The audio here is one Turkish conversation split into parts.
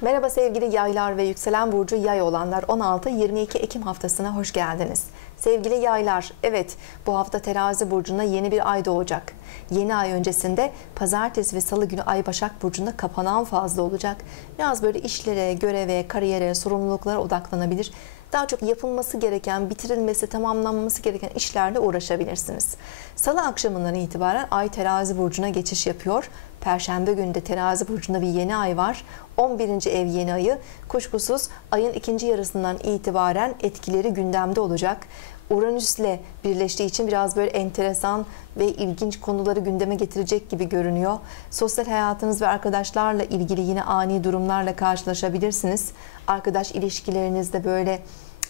Merhaba sevgili yaylar ve yükselen burcu yay olanlar 16-22 Ekim haftasına hoş geldiniz. Sevgili yaylar, evet bu hafta terazi burcunda yeni bir ay doğacak. Yeni ay öncesinde pazartesi ve salı günü ay başak burcunda kapanan fazla olacak. Biraz böyle işlere, göreve, kariyere, sorumluluklara odaklanabilir. Daha çok yapılması gereken, bitirilmesi, tamamlanması gereken işlerle uğraşabilirsiniz. Salı akşamından itibaren ay terazi burcuna geçiş yapıyor. Perşembe günü de terazi burcunda bir yeni ay var. 11. ev yeni ayı kuşkusuz ayın ikinci yarısından itibaren etkileri gündemde olacak. Uranüs'le birleştiği için biraz böyle enteresan ve ilginç konuları gündeme getirecek gibi görünüyor. Sosyal hayatınız ve arkadaşlarla ilgili yine ani durumlarla karşılaşabilirsiniz. Arkadaş ilişkilerinizde böyle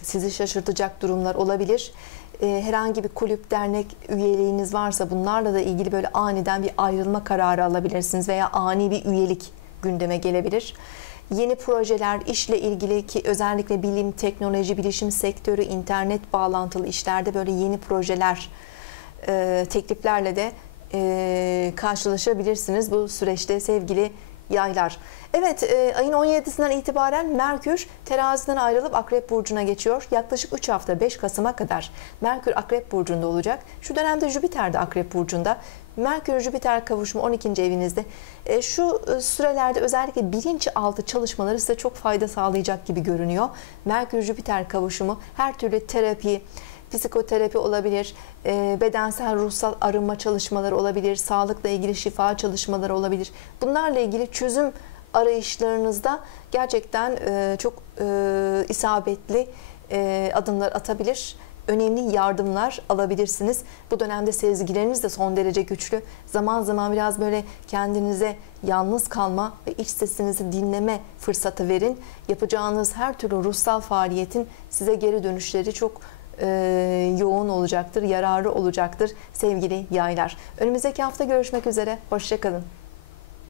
sizi şaşırtacak durumlar olabilir. Ee, herhangi bir kulüp, dernek üyeliğiniz varsa bunlarla da ilgili böyle aniden bir ayrılma kararı alabilirsiniz veya ani bir üyelik gündeme gelebilir. Yeni projeler, işle ilgili ki özellikle bilim, teknoloji, bilişim sektörü, internet bağlantılı işlerde böyle yeni projeler, e, tekliflerle de e, karşılaşabilirsiniz bu süreçte sevgili yaylar. Evet e, ayın 17'sinden itibaren Merkür teraziden ayrılıp Akrep Burcu'na geçiyor. Yaklaşık 3 hafta 5 Kasım'a kadar Merkür Akrep Burcu'nda olacak. Şu dönemde Jüpiter de Akrep Burcu'nda. Merkür-Jüpiter kavuşumu 12. evinizde. E, şu e, sürelerde özellikle bilinçaltı çalışmaları size çok fayda sağlayacak gibi görünüyor. Merkür-Jüpiter kavuşumu her türlü terapi, psikoterapi olabilir, e, bedensel ruhsal arınma çalışmaları olabilir, sağlıkla ilgili şifa çalışmaları olabilir. Bunlarla ilgili çözüm arayışlarınızda gerçekten e, çok e, isabetli adımlar atabilir önemli yardımlar alabilirsiniz. Bu dönemde sezgileriniz de son derece güçlü. Zaman zaman biraz böyle kendinize yalnız kalma ve iç sesinizi dinleme fırsatı verin. Yapacağınız her türlü ruhsal faaliyetin size geri dönüşleri çok e, yoğun olacaktır, yararı olacaktır sevgili yaylar. Önümüzdeki hafta görüşmek üzere, hoşçakalın.